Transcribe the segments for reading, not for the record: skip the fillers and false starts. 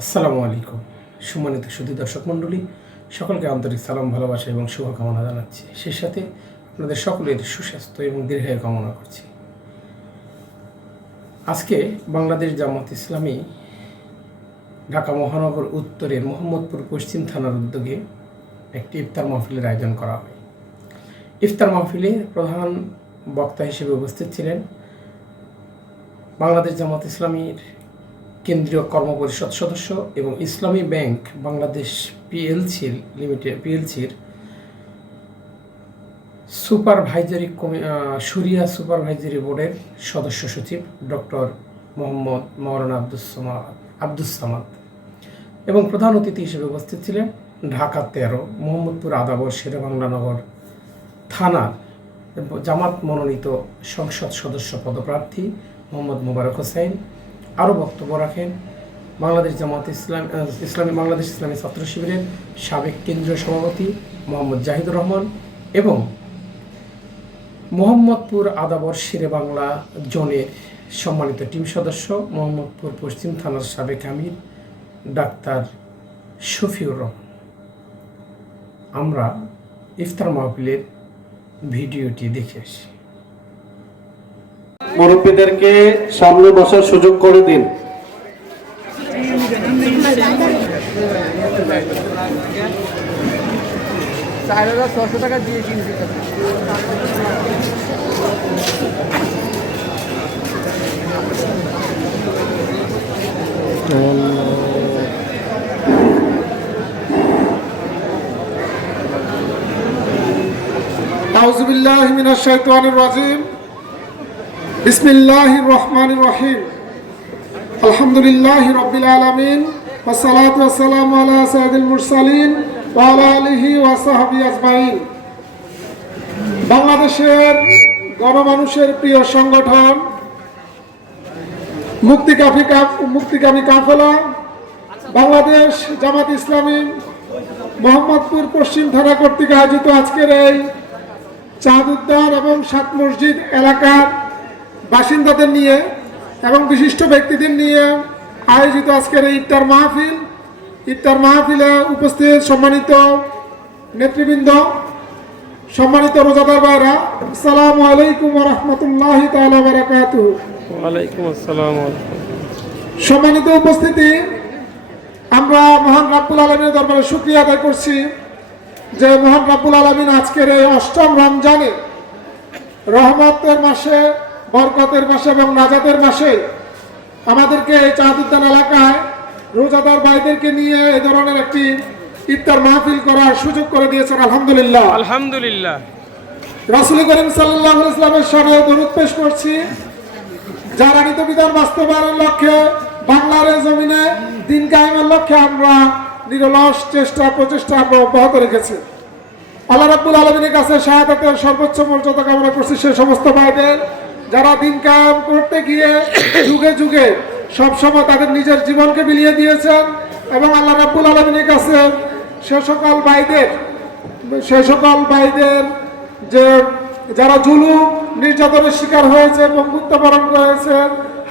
আসসালামু আলাইকুম। সম্মানিত সুধী দর্শক মণ্ডলী, সকলকে আন্তরিক সালাম, ভালোবাসা এবং শুভকামনা জানাচ্ছি। সেই সাথে আপনাদের সকলের সুস্বাস্থ্য এবং দীর্ঘায়ু কামনা করছি। আজকে বাংলাদেশ জামাত ইসলামী ঢাকা মহানগর উত্তরের মোহাম্মদপুর পশ্চিম থানার উদ্যোগে একটি ইফতার মাহফিলের আয়োজন করা হয়। ইফতার মাহফিলে প্রধান বক্তা হিসেবে উপস্থিত ছিলেন বাংলাদেশ জামাত ইসলামীর কেন্দ্রীয় কর্মপরিষদ সদস্য এবং ইসলামী ব্যাংক বাংলাদেশ পিএলসির শরিয়া সুপারভাইজারি বোর্ডের সদস্য সচিব ডক্টর মোহাম্মদ মাওলানা আব্দুস সামাদ এবং প্রধান অতিথি হিসেবে উপস্থিত ছিলেন ঢাকা 13 মোহাম্মদপুর আদাবর শেরেবাংলানগর থানার জামাত মনোনীত সংসদ সদস্য পদপ্রার্থী মোহাম্মদ মোবারক হোসেন। আরও বক্তব্য রাখেন বাংলাদেশ ইসলামী ছাত্র শিবিরের সাবেক কেন্দ্রীয় সভাপতি মোহাম্মদ জাহিদুর রহমান এবং মোহাম্মদপুর আদাবর শেরে বাংলা জোনের সম্মানিত টিম সদস্য মোহাম্মদপুর পশ্চিম থানার সাবেক আমির ডাক্তার শফিউর রহমান। আমরা ইফতার মাহফিলের ভিডিওটি দেখে আসি। মুরব্বীদেরকে সামনে বসার সুযোগ করে দিন। টাকা দিয়ে কিনছি। আউযু বিল্লাহি মিনাশ শাইতানির রাজিম। বিসমিল্লাহির রহমানির রহিম। আলহামদুলিল্লাহি রাব্বিল আলামিন ওয়াস সালাতু ওয়াস সালামু আলা সাইয়্যিদিল মুরসালিন ওয়া আলা আলিহি ওয়া সাহবিহি আজমাইন। বাংলাদেশের গণমানুষের প্রিয় সংগঠন মুক্তিকামী কাফেলা বাংলাদেশ জামাত ইসলামী মোহাম্মদপুর পশ্চিম থানা কর্তৃক আয়োজিত আজকের এই চাঁদ উদ্যান এবং সাত মসজিদ এলাকার বাসিন্দাদের নিয়ে এবং বিশিষ্ট ব্যক্তিদের নিয়ে আয়োজিত আজকের এই ইফতার মাহফিলে উপস্থিত সম্মানিত নেতৃবৃন্দ, সম্মানিত রোজাদার ভাইরা, আসসালামু আলাইকুম ওয়া রাহমাতুল্লাহি তাআলা ওয়া বারাকাতুহু। ওয়ালাইকুম আসসালাম। সম্মানিত উপস্থিতি, আমরা মহান রাব্বুল আলামিনের দরবারে শুকরিয়া আদায় করছি যে মহান রাব্বুল আলামিন আজকের এই 8ম রমজানে রহমতের মাসে, বরকতের মাসে এবং নাজাতের মাসে আমাদেরকে এই চাঁদ উদ্যান এলাকায় রোজাদার ভাইদেরকে নিয়ে এই ধরনের একটি ইফতার মাহফিল করার সুযোগ করে দিয়েছেন। আলহামদুলিল্লাহ আলহামদুলিল্লাহ। রাসূল করিম সাল্লাল্লাহু আলাইহি ওয়াসাল্লামের শরণে দরুদ পেশ করছি, যারা নীতি বিধান বাস্তবায়নের লক্ষ্যে বাংলার জমিনে দিন কায়েমের লক্ষ্যে আমরা নিরলস প্রচেষ্টা আমরা অব্যাহত রেখেছি। আল্লাহ রাব্বুল আলামিনের কাছে শাহাদাতের সর্বোচ্চ মর্যাদা কামনা করছি সেই সমস্ত ভাইদের যারা দিন কায়েম করতে গিয়ে যুগে যুগে সবসময় তাদের নিজের জীবনকে বিলিয়ে দিয়েছেন এবং আল্লাহ রাব্বুল আলামিনের কাছে সে সকল ভাইদের যে যারা জুলুম নির্যাতনের শিকার হয়েছে, বন্ধুত্ববরণ করেছে,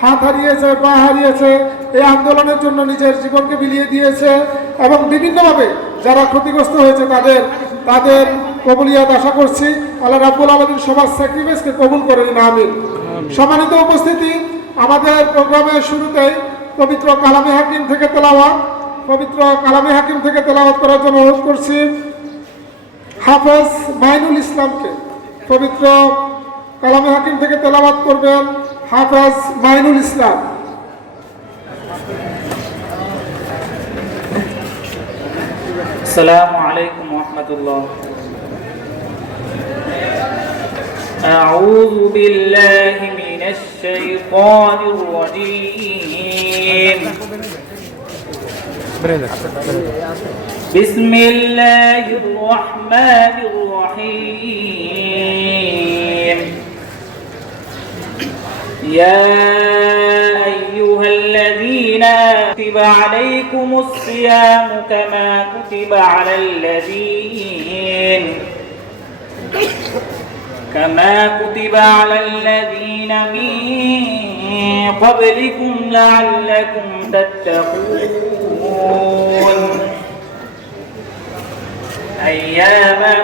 হাত হারিয়েছে, পা হারিয়েছে, এই আন্দোলনের জন্য নিজের জীবনকে বিলিয়ে দিয়েছে এবং বিভিন্নভাবে যারা ক্ষতিগ্রস্ত হয়েছে তাদের কবুলিয়াত আশা করছি। আল্লাহ রাব্বুল আলামিন সবার স্যাক্রিফাইসকে কবুল করে নিন, আমিন। সম্মানিত উপস্থিতি, আমাদের প্রোগ্রামের শুরুতেই পবিত্র কালামে হাকিম থেকে তেলাওয়াত করার জন্য অনুরোধ করছি হাফেজ মাইনুল ইসলামকে। পবিত্র কালামে হাকিম থেকে তেলাওয়াত করবেন হাফেজ মাইনুল ইসলাম। আসসালামু আলাইকুম ওয়া রাহমাতুল্লাহ। আউযু বিল্লাহি মিনাশ শাইতানির রাজীম। বিসমিল্লাহির রাহমানির রহিম। ইয়া আইয়ুহাল্লাযীনা كتب عليكم الصيام كما كتب على الذين كما كتب على الذين من قبلكم لعلكم تتقون أياما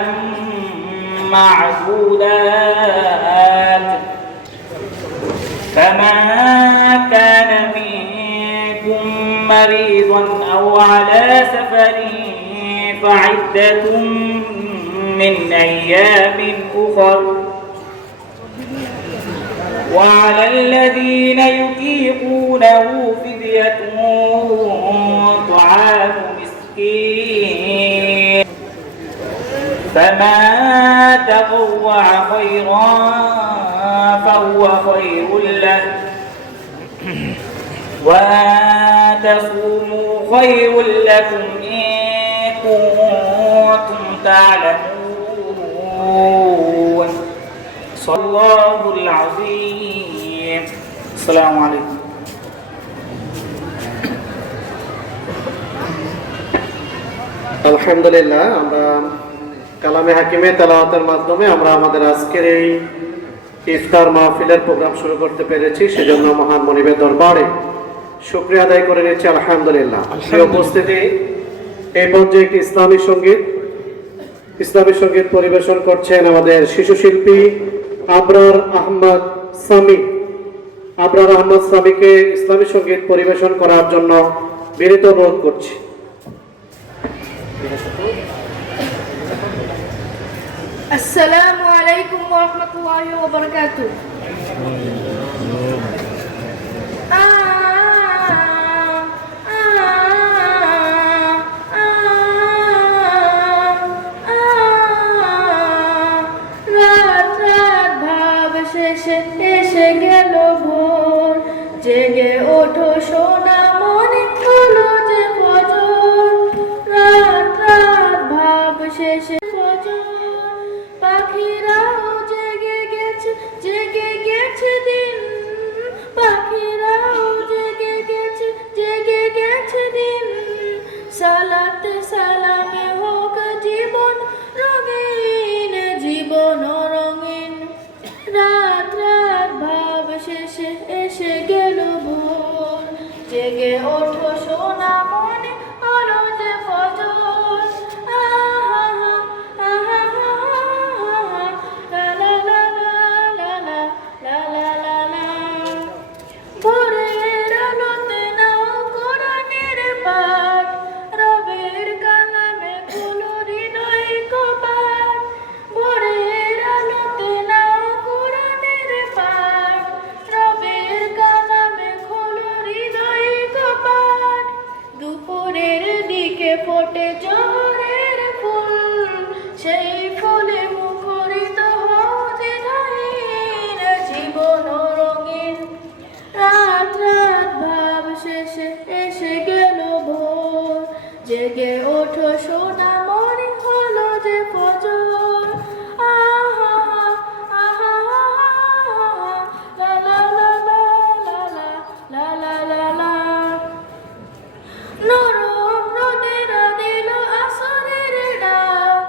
معدودات فمن كان منكم مريضا أو على سفر فعدة من أيام أخر وعلى الذين يطيقونه فدية طعام مسكين فما تطوع خيرا فهو خير له وأن تصوموا خير لكم إن كنتم تعلمون صلى الله العظيم السلام عليكم আলহামদুলিল্লাহ আমরা কালামে হাকিমে তেলাওয়াতের মাধ্যমে আমরা আমাদের আজকের এই ইফতার মাহফিলের প্রোগ্রাম শুরু করতে পেরেছি সেজন্য মহান মনিবের দরবারে শুকরিয়া আদায় করে নিচ্ছি আলহামদুলিল্লাহ। এই উপস্থিতি এই পর্যায়ে একটি ইসলামী সঙ্গীত পরিবেশন করছেন আমাদের শিশু শিল্পী আবরার আহমদ সামিকে ইসলামী সঙ্গীত পরিবেশন করার জন্য বিনীত অনুরোধ করছি। السلام عليكم ورحمة الله وبركاته. রাত রাত ভাব শেষে এসে গেল ভোর, জেগে ওঠো সোনা মনে হলো যে ফজর। রাত রাত ভাব শেষে পাখিরাও জেগে গেছে দিন, পাখিরাও জেগে গেছে দিন। সালাতে সালামে হোক জীবন রঙিন, জীবন রঙিন। রাত রাত ভাব শেষে এসে গেল ভোর, জেগে ওঠো সোনা মনে হলো যে ফজর। ভোরের আলোতে নাও কোরআনের পাঠ, রবের কালামে খোলো হৃদয় কপাট। ভোরের আলোতে নাও কোরআনের পাঠ, রবের কালামে খোলো হৃদয় কপাট। দুপুরের দিকে ফোটে জোহরের ফুল, সেই ফুলে মুখরিত হও দ্বিধাহীন, জীবন রঙিন। রাত রাত ভাব শেষে এসে গেল ভোর, জেগে ওঠো সোনা মনে হলো যে ফজর। আহা আহা লা লা লা লা লা লা লা লা। নরম রোদেরা দিল আসরের ডাক,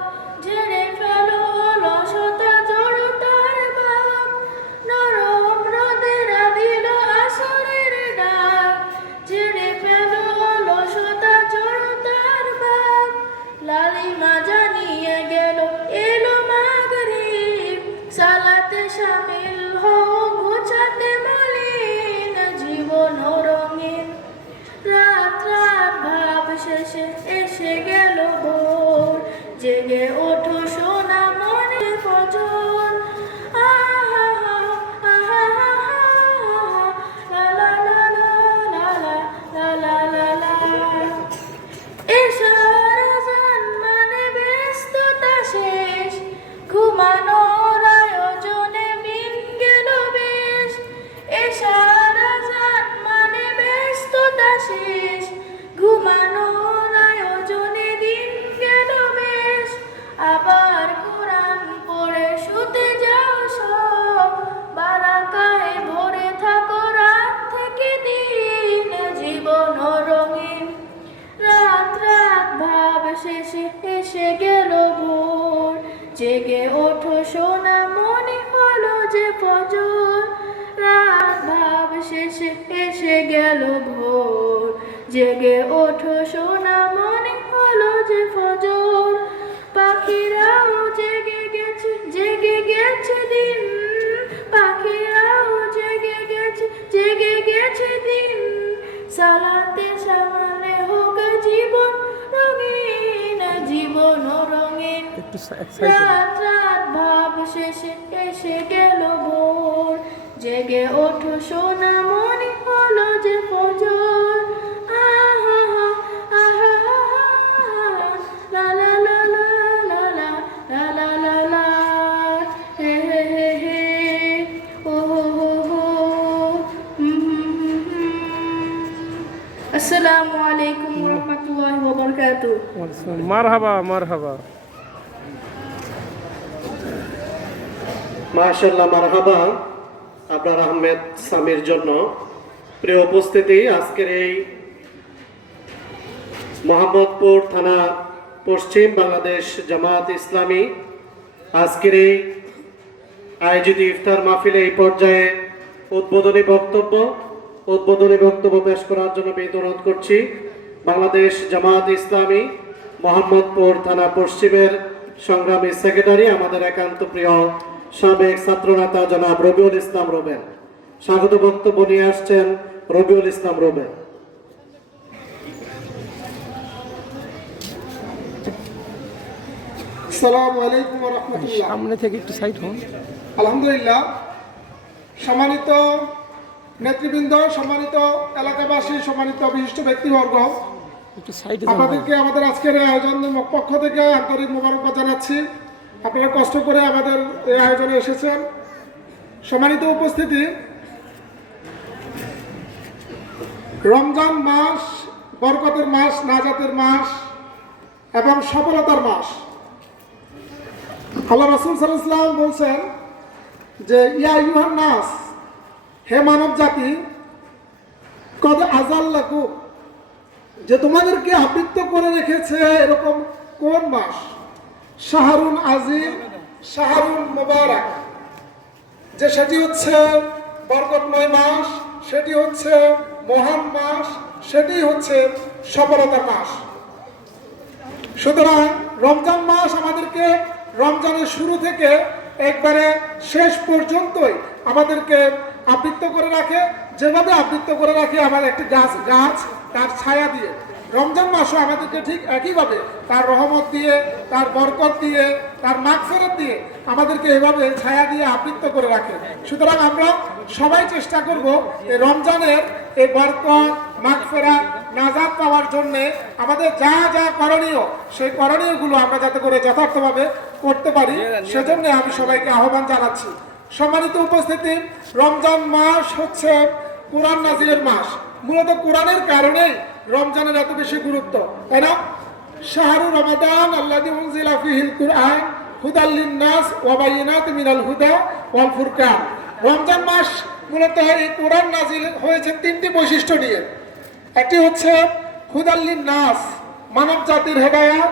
ঝেড়ে ফেলো অলসতা জড়তার ভাব। নরম রোদেরা দিল আসরের ডাক, ঝেড়ে ফেলো অলসতা জড়তার ভাব। লালিমা জানিয়ে গেল এলো মাগরিব, সালাতে শামিল হও ঘোচাতে মলিন, জীবন রঙিন। রাত রাত ভাব শেষে এসে গেল ভোর, জেগে ওঠো সোনা মনে ফজর। আহা আহা লা লা লা লা লা লা লা লা। এশার আযান মানে ব্যস্ততা শেষ, ঘুমানোর আয়োজনে দিন গেল বেশ। এশার আযান মানে ব্যস্ততা শেষ, ঘুমানোর আয়োজনে দিন গেল বেশ। আবার কোরআন পড়ে শুতে যাও সব, বারাকায় ভরে থাকো রাত থেকে দিন, জীবন রঙিন। রাত রাত ভাব শেষে এসে গেল ভোর, জেগে ওঠো সোনা মনে ফজর, রাত ভাব শেষে এসে গেল ভোর, জেগে ওঠো সোনা মনে হলো যে ফজর, পাখিরাও জেগে গেছে দিন, পাখিরাও জেগে গেছে দিন, সালাতে সামনে হোক জীবন রঙিন, জীবন রঙিন। একটু রাত রাত ভাব শেষে এসে গেল ভোর, জেগে ওঠো সোনা মনে হলো যে ফজর, আহা আহা লা লা লা লা লা লা লা লা লা, হে হে হে হে, ও হো হো হো, আসসালামু আলাইকুম ওয়া রাহমাতুল্লাহি ওয়া বারাকাতুহু। মারহাবা মারহাবা। মাশাআল্লাহ, মারহাবা আবরার আহমেদ সামির জন্য। প্রিয় উপস্থিতি, আজকের এই মোহাম্মদপুর থানা পশ্চিম বাংলাদেশ জামায়াত ইসলামী আজকের এই আয়োজিত ইফতার মাহফিলে এই পর্যায়ে উদ্বোধনী বক্তব্য পেশ করার জন্য বিনীত অনুরোধ করছি বাংলাদেশ জামায়াত ইসলামী মোহাম্মদপুর থানা পশ্চিমের সংগ্রামী সেক্রেটারি, আমাদের একান্ত প্রিয় সাবেক ছাত্রনেতা জনাব রবিউল ইসলাম রুবেল। স্বাগত বক্তব্য নিয়ে আসছেন রবিউল ইসলাম রুবেল। আসসালামু আলাইকুম ওয়া রাহমাতুল্লাহ। সামনে থেকে একটু সাইড হন। আলহামদুলিল্লাহ, সম্মানিত নেতৃবৃন্দ, সম্মানিত এলাকাবাসী, সম্মানিত বিশিষ্ট ব্যক্তিবর্গ, একটু সাইডে আপনাদেরকে আমাদের আজকের এই আয়োজনের পক্ষ থেকে আন্তরিক মোবারকবাদ জানাচ্ছি। আপনারা কষ্ট করে আমাদের এই আয়োজনে এসেছেন। সম্মানিত উপস্থিতি, রমজান মাস বরকতের মাস, নাজাতের মাস এবং সফলতার মাস। আল্লাহ রাসূল সাল্লাল্লাহু আলাইহি ওয়াসাল্লাম বলছেন যে ইয়া আইয়ুহান নাস, হে মানব জাতি, কদ আযাল্লাকুম, যে তোমাদেরকে আবৃত্ত করে রেখেছে এরকম কোন মাস? শাহরুন আজিম, শাহরুন মুবারক, যে সেটি হচ্ছে বরকতময় মাস, সেটি হচ্ছে মহান মাস, সেটি হচ্ছে সফলতার মাস। সুতরাং রমজান মাস আমাদেরকে রমজানের শুরু থেকে একবারে শেষ পর্যন্তই আমাদেরকে আবৃত্ত করে রাখে, যেভাবে আবৃত্ত করে রাখে আমার একটি গাছ তার ছায়া দিয়ে। রমজান মাসও আমাদেরকে ঠিক একইভাবে তার রহমত দিয়ে, তার বরকত দিয়ে, তার মাগফিরাত দিয়ে আমাদেরকে এভাবে ছায়া দিয়ে আবৃত্ত করে রাখে। সুতরাং আমরা সবাই চেষ্টা করব এই রমজানের এই বরকত, মাগফিরাত, নাজাত পাওয়ার জন্য আমাদের যা যা করণীয়, সেই করণীয়গুলো আমরা যাতে করে যথার্থভাবে করতে পারি, সেজন্য আমি সবাইকে আহ্বান জানাচ্ছি। সম্মানিত উপস্থিতি, রমজান মাস হচ্ছে কোরআন নাজিলের মাস। মূলত কোরআনের কারণেই রমজানের এত বেশি গুরুত্ব, তাই না? শাহরু রমাদান আল্লাযী উনজিলা ফীহিল কুরআন হুদাল লিন-নাস ওয়া বায়িনাতিন মিনাল হুদা ওয়াল ফুরকান। রমজান মাস মূলত এই কোরআন নাজিল হয়েছে তিনটি বৈশিষ্ট্য নিয়ে। একটি হচ্ছে হুদাল লিন-নাস, মানব জাতির হেদায়েত,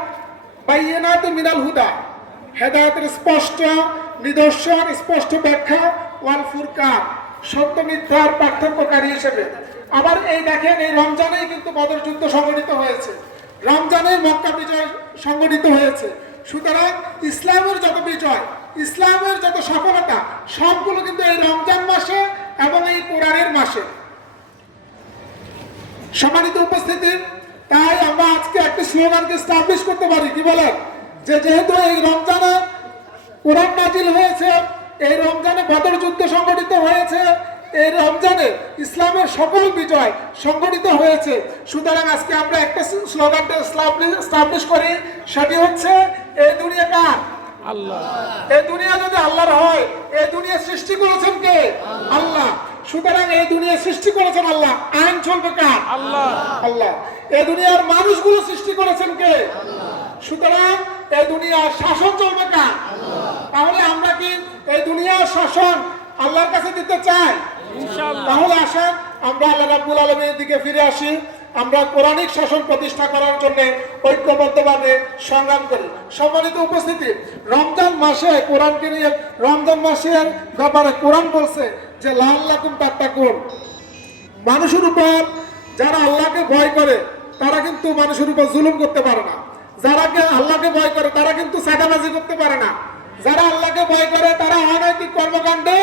বায়িনাতিন মিনাল হুদা, হেদায়েতের স্পষ্ট নিদর্শন, স্পষ্ট ব্যাখ্যা, ওয়াল ফুরকান, সত্য মিথ্যার পার্থক্যকারী হিসেবে। আবার এই দেখেন, এই রমজানেই কিন্তু বদর যুদ্ধ সংগঠিত হয়েছে, রমজানে মক্কা বিজয় সংগঠিত হয়েছে। সুতরাং ইসলামের যত বিজয়, ইসলামের যত সফলতা, সবগুলো কিন্তু এই রমজান মাসে এবং এই কোরআনের মাসে। সম্মানিত উপস্থিতি, তাই আমরা আজকে একটি স্লোগানকে স্টাবলিশ করতে পারি, কি বলেন? যে যেহেতু এই রমজানে কোরআন নাজিল হয়েছে, এই রমজানে বদর যুদ্ধ সংগঠিত হয়েছে, এই রমজানে ইসলামের সকল বিজয় সংগঠিত হয়েছে, সুতরাং আজকে আমরা একটা স্লোগানটা স্টাবলিশ করি, সেটি হচ্ছে এই দুনিয়া কার? আল্লাহ। এই দুনিয়া যদি আল্লাহর হয়, এই দুনিয়া সৃষ্টি করেছেন কে? আল্লাহ। সুতরাং এই দুনিয়া সৃষ্টি করেছেন আল্লাহ, আইন চলবে কার? আল্লাহ। আল্লাহ। এই দুনিয়ার মানুষগুলো সৃষ্টি করেছেন কে? আল্লাহ। সুতরাং এই দুনিয়ার শাসন চলবে কার? আল্লাহ। তাহলে আমরা কি এই দুনিয়ার শাসন আল্লাহর কাছে দিতে চাই? ইনশাআল্লাহ। তাহলে আসেন আমরা আল্লাহ রাব্বুল আলামিনের দিকে ফিরে আসি। আমরা কোরআনিক শাসন প্রতিষ্ঠা করার জন্য ঐক্যবদ্ধভাবে সংগ্রাম করি। সম্মানিত উপস্থিতি, রমজান মাসে কোরআনকে নিয়ে, রমজান মাসের ব্যাপারে কোরআন বলছে যে লাআল্লাকুম তাত্তাকুন, মানুষের উপর যারা আল্লাহকে ভয় করে তারা কিন্তু মানুষের উপর জুলুম করতে পারে না। যারা আল্লাহকে ভয় করে তারা কিন্তু সাদাবাজি করতে পারে না। যারা আল্লাহকে ভয় করে তারা অনৈতিক কর্মকাণ্ডে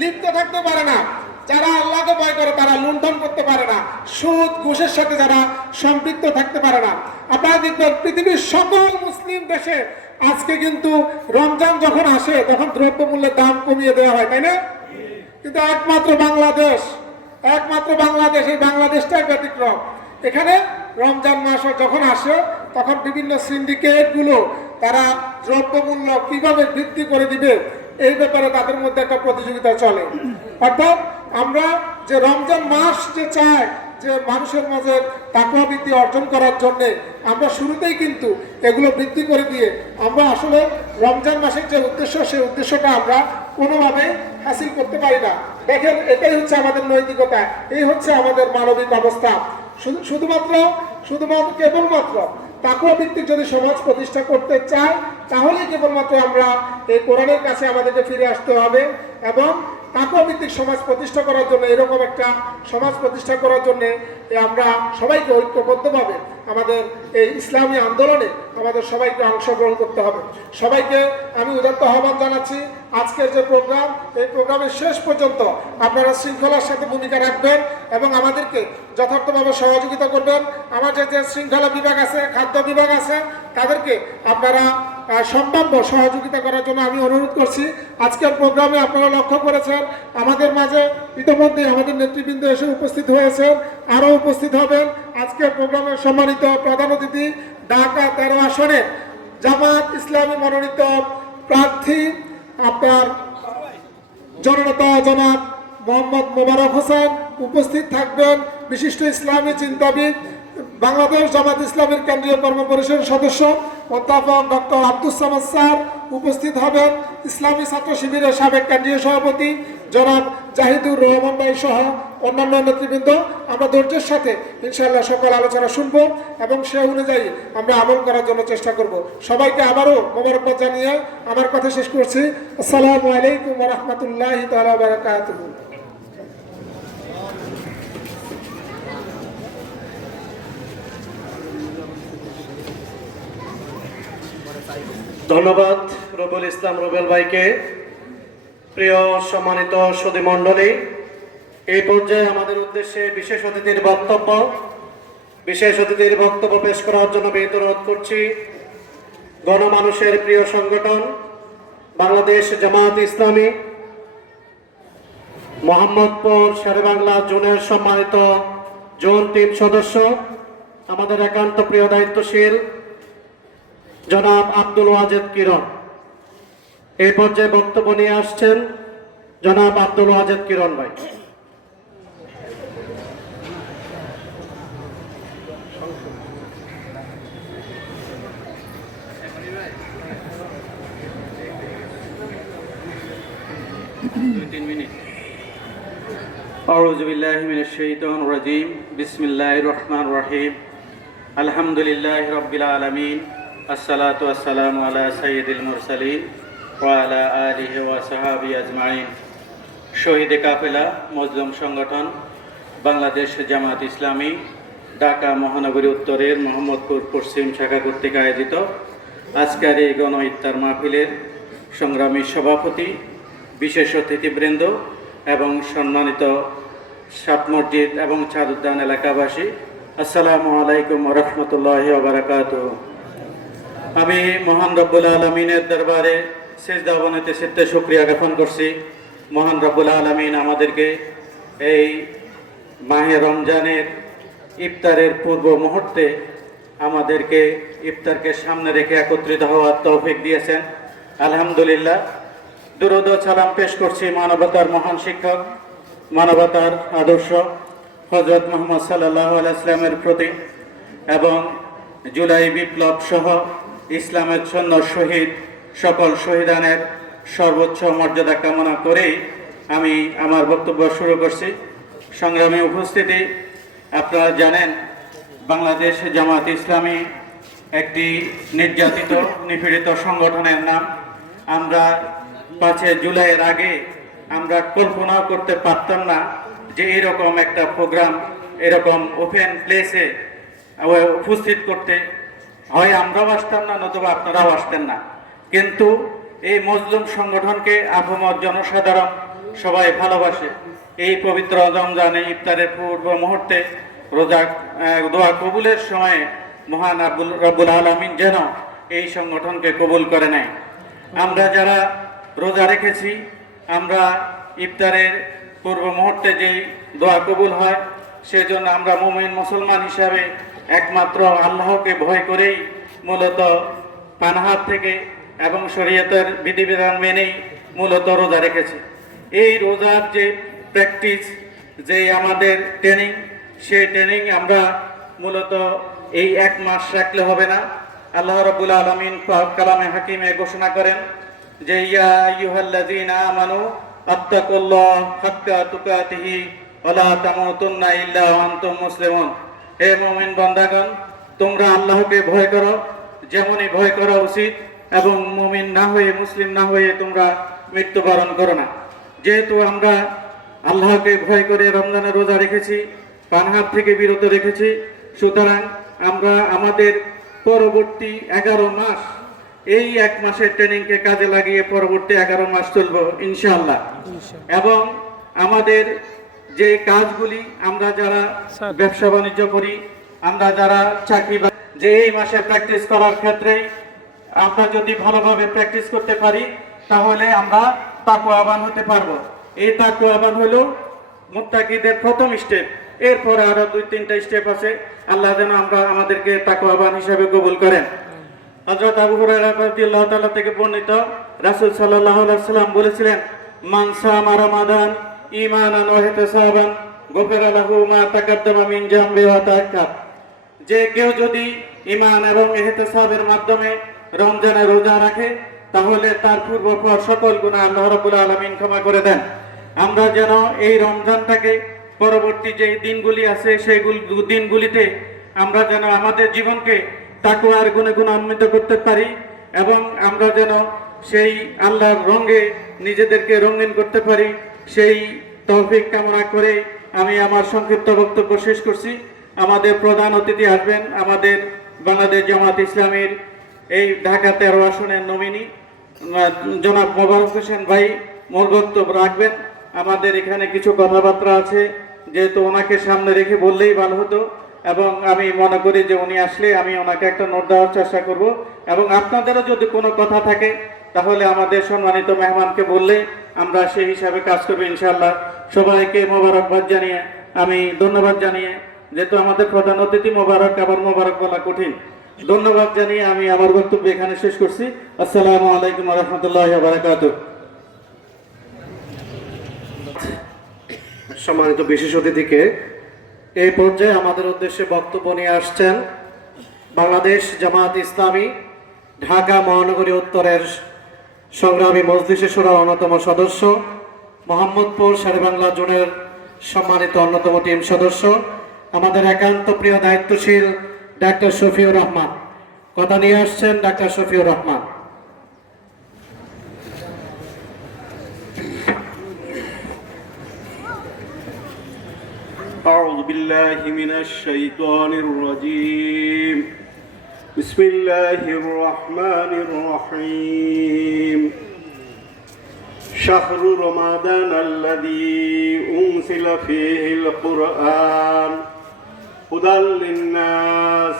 লিপ্ত থাকতে পারে না। যারা আল্লাহকে ভয় করে তারা লুণ্ঠন করতে পারে না। সুদ ঘুষের সাথে যারা সম্পৃক্ত থাকতে পারে না। আপনারা দেখবেন পৃথিবীর সকল মুসলিম দেশে আজকে কিন্তু রমজান যখন আসে তখন দ্রব্যমূল্যের দাম কমিয়ে দেওয়া হয়, তাই না? কিন্তু একমাত্র বাংলাদেশ, এই বাংলাদেশটাই ব্যতিক্রম। এখানে রমজান মাস যখন আসে তখন বিভিন্ন সিন্ডিকেট গুলো তারা দ্রব্যমূল্য কিভাবে বৃদ্ধি করে দিবে এই ব্যাপারে তাদের মধ্যে একটা প্রতিযোগিতা চলে। অর্থাৎ আমরা যে রমজান মাস যে চাই যে মানুষের মাঝে তাকওয়া বৃদ্ধি অর্জন করার জন্য আমরা শুরুতেই কিন্তু এগুলো বৃদ্ধি করে দিয়ে আমরা আসলে রমজান মাসের যে উদ্দেশ্য সেই উদ্দেশ্যটা আমরা কোনোভাবে হাসিল করতে পারি না। দেখেন, এটাই হচ্ছে আমাদের নৈতিকতা, এই হচ্ছে আমাদের মানবিক অবস্থা। শুধুমাত্র কেবলমাত্র তাকওয়া ভিত্তিক যদি সমাজ প্রতিষ্ঠা করতে চাই তাহলেই কেবলমাত্র আমরা এই কোরআনের কাছে আমাদেরকে ফিরে আসতে হবে এবং তাকওয়া ভিত্তিক সমাজ প্রতিষ্ঠা করার জন্য, এরকম একটা সমাজ প্রতিষ্ঠা করার জন্য আমরা সবাইকে ঐক্যবদ্ধভাবে আমাদের এই ইসলামী আন্দোলনে আমাদের সবাইকে অংশগ্রহণ করতে হবে। সবাইকে আমি উদাত্ত আহ্বান জানাচ্ছি, আজকের যে প্রোগ্রাম, এই প্রোগ্রামের শেষ পর্যন্ত আপনারা শৃঙ্খলার সাথে ভূমিকা রাখবেন এবং আমাদেরকে যথার্থভাবে সহযোগিতা করবেন। আমাদের যে শৃঙ্খলা বিভাগ আছে, খাদ্য বিভাগ আছে, তাদেরকে আপনারা সম্ভাব্য সহযোগিতা করার জন্য আমি অনুরোধ করছি। আজকের প্রোগ্রামে আপনারা লক্ষ্য করেছেন আমাদের মাঝে ইতিমধ্যে আমাদের নেতৃবৃন্দ এসে উপস্থিত হয়েছেন, আরও উপস্থিত হবেন। আজকের প্রোগ্রামের সম্মানিত প্রধান অতিথি ঢাকা 13 আসনে জামাত ইসলামী মনোনীত প্রার্থী আপনার জননেতা জনাব মোহাম্মদ মোবারক হোসেন উপস্থিত থাকবেন। বিশিষ্ট ইসলামী চিন্তাবিদ, বাংলাদেশ জামাত ইসলামীর কেন্দ্রীয় কর্মপরিষদের সদস্য অধ্যাপক ডক্টর আব্দুস সামাদ স্যার উপস্থিত হবেন। ইসলামী ছাত্র শিবিরের সাবেক কেন্দ্রীয় সভাপতি জনাব জাহিদুর রহমান ভাই সহ অন্যান্য নেতৃবৃন্দ। আমরা ধৈর্যের সাথে ইনশাআল্লাহ সকল আলোচনা শুনব এবং সে অনুযায়ী আমরা আমল করার জন্য চেষ্টা করব। সবাইকে আবারও মোবারকবাদ জানিয়ে আমার কথা শেষ করছি। আসসালামু আলাইকুম ওয়া রাহমাতুল্লাহি তাআলা ওয়া বারাকাতুহু। ধন্যবাদ রুবেল ইসলাম রুবেল ভাইকে। প্রিয় সম্মানিত সুধী মণ্ডলী, এই পর্যায়ে আমাদের উদ্দেশ্যে বিশেষ অতিথির বক্তব্য পেশ করার জন্য বিনীত অনুরোধ করছি গণমানুষের প্রিয় সংগঠন বাংলাদেশ জামাত ইসলামী মোহাম্মদপুর শেরেবাংলা জোনের সম্মানিত জোন টিম সদস্য, আমাদের একান্ত প্রিয় দায়িত্বশীল জনাব আব্দুল ওয়াজেদ কিরণ। এই পর্যায়ে বক্তব্য নিয়ে আসছেন জনাব আব্দুল ওয়াজেদ কিরণ ভাই। أعوذ بالله من الشيطان الرجيم بسم الله الرحمن الرحيم الحمد لله رب العالمين الصلاة والسلام على سيد المرسلين وعلى آله وصحبه أجمعين। শহীদে কাফেলা মজলুম সংগঠন বাংলাদেশ জামাত ইসলামী ঢাকা মহানগরী উত্তরের মোহাম্মদপুর পশ্চিম শাখা কর্তৃক আয়োজিত আজকের এই গণ ইফতার মাহফিলের সংগ্রামী সভাপতি, বিশেষ অতিথিবৃন্দ এবং সম্মানিত সাত মসজিদ এবং ছাদ উদ্যান এলাকাবাসী, আসসালামু আলাইকুম ওয়া রাহমাতুল্লাহি ওয়া বারাকাতুহু। আমি মহান রব্বুল আলামিনের দরবারে সিজদা অবনতি চিত্তে শুকরিয়া জ্ঞাপন করছি। মহান রব্বুল আলামিন আমাদেরকে এই মাহে রমজানের ইফতারের পূর্ব মুহূর্তে আমাদেরকে ইফতারকে সামনে রেখে একত্রিত হওয়ার তৌফিক দিয়েছেন, আলহামদুলিল্লাহ। দুরূদ ও সালাম পেশ করছি মানবতার মহান শিক্ষক, মানবতার আদর্শ হযরত মুহাম্মদ সাল্লাল্লাহু আলাইহি ওয়াসাল্লামের প্রতি এবং জুলাই বিপ্লব সহ ইসলামের জন্য শহীদ সকল শহীদানের সর্বোচ্চ মর্যাদা কামনা করেই আমি আমার বক্তব্য শুরু করছি। সংগ্রামী উপস্থিতি, আপনারা জানেন বাংলাদেশ জামাত ইসলামী একটি নির্যাতিত নিপীড়িত সংগঠনের নাম। আমরা 5 জুলাইয়ের আগে আমরা কল্পনাও করতে পারতাম না যে এরকম একটা প্রোগ্রাম এরকম ওপেন প্লেসে উপস্থিত করতে হয় আমরাও আসতাম না, নতুবা আপনারাও আসতেন না। কিন্তু এই মজলুম সংগঠনকে আপামর জনসাধারণ সবাই ভালোবাসে। এই পবিত্র রমজানে ইফতারের পূর্ব মুহূর্তে রোজা দোয়া কবুলের সময়ে মহান রব্বুল আলামিন যেন এই সংগঠনকে কবুল করে নেয়। আমরা যারা রোজা রেখেছি, আমরা ইফতারের পূর্ব মুহূর্তে যেই দোয়া কবুল হয়, সেজন্য আমরা মুমিন মুসলমান হিসাবে একমাত্র আল্লাহকে ভয় করেই মূলত পানাহার থেকে এবং শরীয়তের বিধিবিধান মেনেই মূলত রোজা রেখেছি। এই রোজার যে প্র্যাকটিস, যে আমাদের ট্রেনিং, সেই ট্রেনিং আমরা মূলত এই 1 মাস রাখলে হবে না। আল্লাহ রাব্বুল আলামিন কালামে হাকিমে ঘোষণা করেন যে ইয়া আইয়ুহাল্লাযীনা আমানু আত্তাকুল্লাহ হাক্কা তুকাতিহি ওয়া লা তামুতুন্না ইল্লা ওয়া আনতুম মুসলিমুন। হে মুমিন বান্দাগণ, তোমরা আল্লাহকে ভয় করো যেমনই ভয় করা উচিত, এবং মুমিন না হয়ে, মুসলিম না হয়ে তোমরা মৃত্যুবরণ করো না। যেহেতু আমরা আল্লাহকে ভয় করে রমজানে রোজা রেখেছি, পানাহার থেকে বিরত রেখেছি, সুতরাং আমরা আমাদের পরবর্তী 11 মাস এই 1 মাসের ট্রেনিংকে কাজে লাগিয়ে পরবর্তী 11 মাস চলবো ইনশাআল্লাহ। এবং আমাদের যে কাজগুলি, আমরা যারা ব্যবসা বাণিজ্য করি, আমরা যারা চাকরি, যে এই মাসে প্র্যাকটিস করার ক্ষেত্রে আমরা যদি ভালোভাবে প্র্যাকটিস করতে পারি তাহলে আমরা তাকওয়াবান হতে পারবো। এই তাকওয়াবান হলো মুত্তাকিদের প্রথম স্টেপ। এরপরে আরো 2-3টা স্টেপ আছে। আল্লাহ যেন আমাদেরকে তাকওয়াবান হিসেবে কবুল করেন। হযরত আবু হুরায়রা রাদিয়াল্লাহু তাআলা থেকে বর্ণিত, রাসূল সাল্লাল্লাহু আলাইহি ওয়াসাল্লাম বলেছিলেন, মান সামা রমাদান ঈমানান ওয়া ইহতিসাবান গুফিরা লাহু মা তাকাদ্দামা মিন জামবি ওয়া তাআক্কার। যে কেউ যদি ঈমান এবং ইহতিসাবের মাধ্যমে রমজানে রোজা রাখে তাহলে তার পূর্বপর সকল গুনাহ আল্লাহ রাব্বুল আলামিন ক্ষমা করে দেন। আমরা যেন এই রমজানটাকে পরবর্তী যে দিনগুলি আছে সেই দিনগুলিতে আমরা যেন আমাদের জীবনকে তাকওয়ার গুণে গুণান্বিত করতে পারি, এবং আমরা যেন সেই আল্লাহর রঙে নিজেদেরকে রঙিন করতে পারি, সেই তৌফিক কামনা করে আমি আমার সংক্ষিপ্ত বক্তব্য শেষ করছি। আমাদের প্রধান অতিথি আসবেন আমাদের বাংলাদেশ জামাত ইসলামীর এই ঢাকা 13 আসনের নমিনি জনাব মোবারক হোসেন ভাই মূল বক্তব্য রাখবেন। আমাদের এখানে কিছু কথাবার্তা আছে, যেহেতু ওনাকে সামনে রেখে বললেই ভালো হতো, এবং আমি মনে করি যে উনি আসলে আমি ওনাকে একটা নোট দেওয়ার চেষ্টা করব, এবং আপনাদেরও যদি কোনো কথা থাকে তাহলে আমাদের সম্মানিত মেহমানকে বললে আমরা সেই হিসাবে কাজ করবো ইনশাআল্লাহ। সবাইকে মোবারকবাদ জানিয়ে, আমি ধন্যবাদ জানিয়ে, যেহেতু আমাদের প্রধান অতিথি মোবারক, আবার মোবারক বলা কঠিন, ধন্যবাদ জানিয়ে আমি আমার বক্তব্য এখানে শেষ করছি। আসসালামু আলাইকুম ওয়া রাহমাতুল্লাহি ওয়া বারাকাতুহু। সম্মানিত বিশেষ অতিথিকে এই পর্যায়ে আমাদের উদ্দেশ্যে বক্তব্য নিয়ে আসছেন বাংলাদেশ জামাত ইসলামী ঢাকা মহানগরী উত্তরের সংগ্রামী মজলিসে শুরার অন্যতম সদস্য, মোহাম্মদপুর শেরেবাংলা জোনের সম্মানিত অন্যতম টিম সদস্য, আমাদের একান্ত প্রিয় দায়িত্বশীল ডাক্তার শফিউর রহমান। কথা নিয়ে আসছেন ডাক্তার শফিউর রহমান। أعوذ بالله من الشيطان الرجيم. بسم الله الرحمن الرحيم. شهر رمضان الذي أنزل فيه القرآن هدى للناس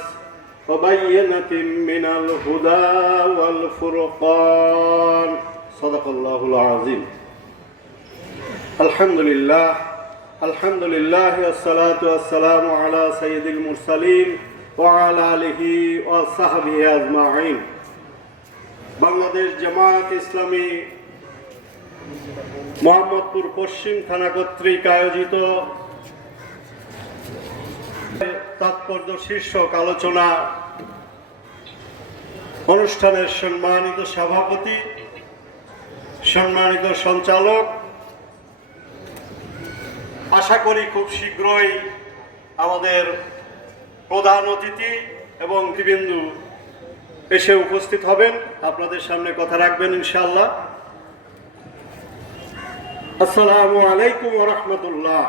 وبينة من الهدى والفرقان. صدق الله العظيم. الحمد لله الحمد لله والصلاة والسلام على سيد المرسلين وعلى آله وصحبه أجمعين. বাংলাদেশ জামাত ইসলামী মোহাম্মদপুর পশ্চিম থানা কর্তৃক আয়োজিত তাৎপর্য শীর্ষক আলোচনা অনুষ্ঠানের সম্মানিত সভাপতি, সম্মানিত সঞ্চালক, আশা করি খুব শীঘ্রই আমাদের প্রধান অতিথি এবং বিন্দু এসে উপস্থিত হবেন, আপনাদের সামনে কথা রাখবেন ইনশাআল্লাহ। আসসালামু আলাইকুম ওয়া রাহমাতুল্লাহ।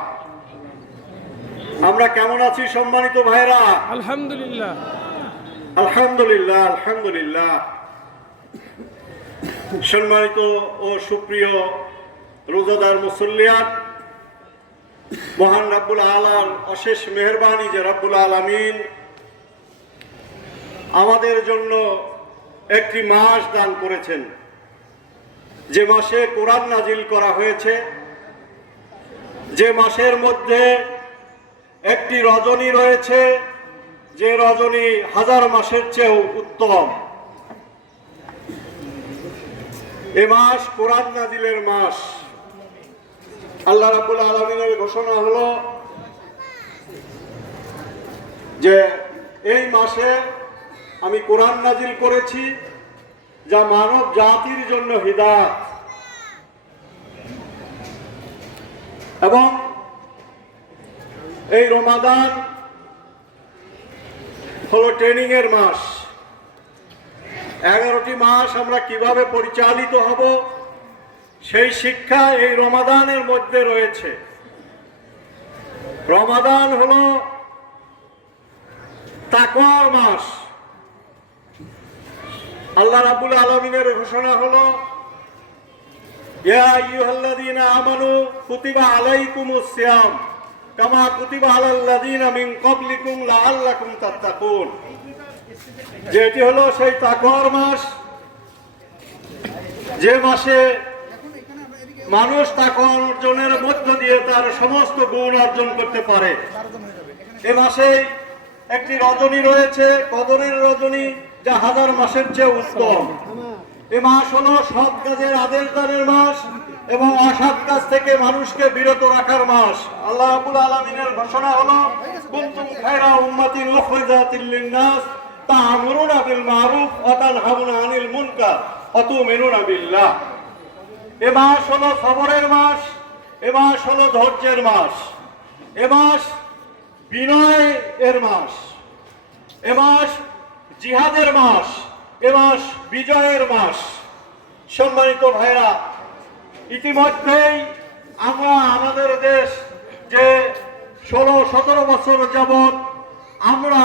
আমরা কেমন আছি সম্মানিত ভাইরা? আলহামদুলিল্লাহ। আলহামদুলিল্লাহ, আলহামদুলিল্লাহ। সম্মানিত ও সুপ্রিয় রোজাদার মুসল্লিয়ান, মহান রব্বুল আলার অশেষ মেহেরবানি যে রব্বুল আলামিন আমাদের জন্য একটি মাস দান করেছেন, যে মাসে কোরআন নাজিল করা হয়েছে, যে মাসের মধ্যে একটি রজনী রয়েছে, যে রজনী হাজার মাসের চেয়েও উত্তম। এ মাস কোরআন নাজিলের মাস। আল্লাহ রাব্বুল আলামিনের ঘোষণা হলো যে এই মাসে আমি কোরআন নাজিল করেছি, যা মানব জাতির জন্য হিদায়াত। এবং এই রমাদান হলো ট্রেনিং এর মাস। 11টি মাস আমরা কিভাবে পরিচালিত হব সেই শিক্ষা এই রমাদানের মধ্যে রয়েছে। রমাদান হলো তাকওয়ার মাস। আল্লাহ রাব্বুল আলামিনের ঘোষণা হলো, ইয়া আইয়ুহাল্লাযীনা আমানু কুতিবা আলাইকুমুস সিয়াম কামা কুতিবা আলাল্লাযীনা মিন ক্বাবলিকুম লাআল্লাকুম তাত্তাকুন। যেটি হলো সেই তাকওয়ার মাস, যে মাসে মানুষ তাকওয়া অর্জনের মধ্য দিয়ে তার সমস্ত গুণ অর্জন করতে পারে। এ মাসে একটি রজনী রয়েছে, কদরের রজনী, যা হাজার মাসের চেয়ে উত্তম। এ মাস হলো সৎ কাজের আদেশ দানের মাস এবং অসৎ কাজ থেকে মানুষকে বিরত রাখার মাস। আল্লাহ রাব্বুল আলামিনের ঘোষণা হলো, কুনতুম খায়রা উম্মাতিন উখরিজাতিল লিন-নাস তা'মুরুনা বিল মা'রুফ ওয়া তানহাউনা আনিল মুনকার ওয়া তু'মিনুনা বিল্লাহ। এ মাস হলো সবরের মাস, এ মাস হলো ধৈর্যের মাস, এ মাস বিনয় এর মাস, এ মাস জিহাদের মাস, এ মাস বিজয়ের মাস। সম্মানিত ভাইরা, ইতিমধ্যেই আমরা আমাদের দেশ যে 16-17 বছর যাবৎ আমরা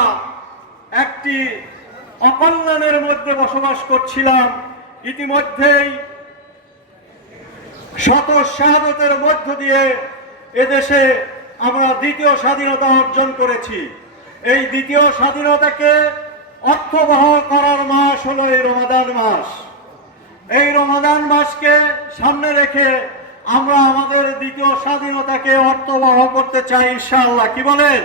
একটি অকল্যাণের মধ্যে বসবাস করছিলাম, ইতিমধ্যেই শত শাহাদাতের মধ্য দিয়ে এদেশে আমরা দ্বিতীয় স্বাধীনতা অর্জন করেছি। এই দ্বিতীয় স্বাধীনতাকে অর্থবহ করার মাস হলো এই রমাদান মাস। এই রমাদান মাসকে সামনে রেখে আমরা আমাদের দ্বিতীয় স্বাধীনতাকে অর্থবহ করতে চাই ইনশাআল্লাহ। কি বলেন?